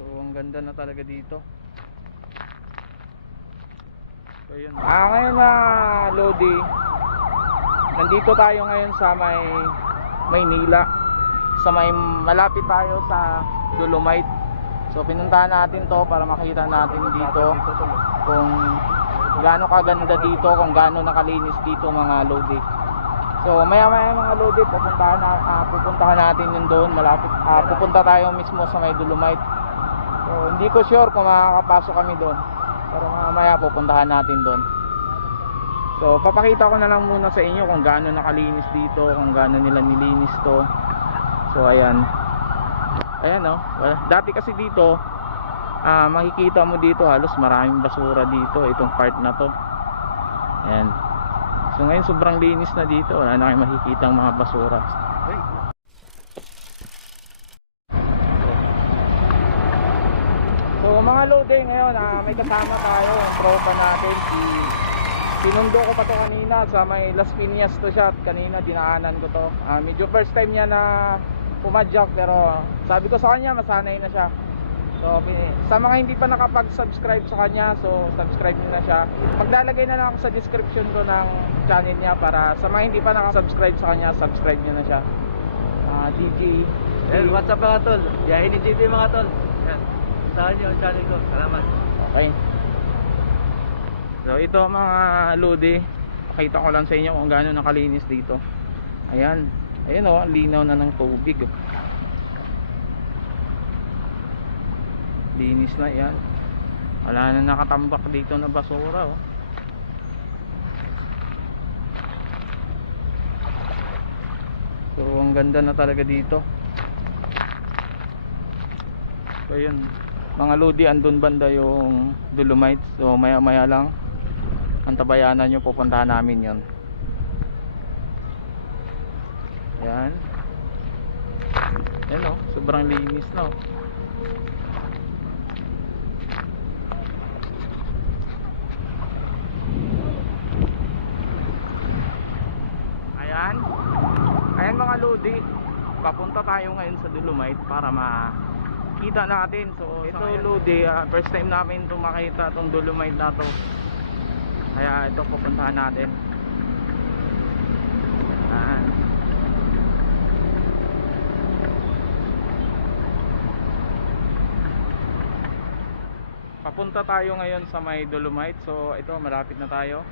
So ang ganda na talaga dito. So yun. Ngayon na Lodi, nandito tayo ngayon sa Maynila. Sa malapit tayo sa Dolomite. So pinuntahan natin to para makita natin dito kung gaano kaganda dito, kung gaano nakalinis dito mga Lodi. So maya mga Lodi, pupuntahan natin yun doon malapit. Pupunta tayo mismo sa may Dolomite. So hindi ko sure kung makakapasok kami doon, pero mamaya pupuntahan natin doon. So papakita ko na lang muna sa inyo kung gaano nakalinis dito, kung gaano nila nilinis to. So ayan oh. Dati kasi dito makikita mo dito halos maraming basura dito, itong part na to. Ayan. So ngayon sobrang linis na dito, wala na kayong makikita ang mga basura. So mga Lodi, ngayon may kasama tayo, yung tropa natin, sinundo ko pa to kanina sa may Las Piñas to siya. Kanina dinaanan ko to. Medyo first time niya na pumadyak, pero sabi ko sa kanya masanay na siya. So sa mga hindi pa nakapag-subscribe sa kanya, so subscribe niyo na siya. Maglalagay na lang ako sa description ko ng channel niya para sa mga hindi pa nakasubscribe sa kanya, subscribe niyo na siya. DJ. What's up mga tol? Biyahe ni JP mga tol. Yan. Saan niyo ang channel ko? Salamat. Okay. So ito mga Lodi, pakita ko lang sa inyo kung gaano nakalinis dito. Ayan. Ayan oh, linaw na ng tubig. Linis na yan. Wala na nakatambak dito na basura oh. So ang ganda na talaga dito. So yun mga Lodi, andun banda yung Dolomite. So maya maya lang ang tabayanan nyo, pupuntahan namin yon. Yan. Yan oh, sobrang linis na oh. Ayan mga Lodi, papunta tayo ngayon sa Dolomite para makita natin. So ito Lodi, first time namin itong makita itong Dolomite na to. Kaya ito pupuntahan natin. Ayan. Papunta tayo ngayon sa may Dolomite. So ito, malapit na tayo.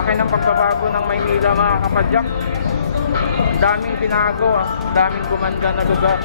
Laki ng pagbabago ng Maynila mga kapadyak. Daming binago, daming gumanda na lugar.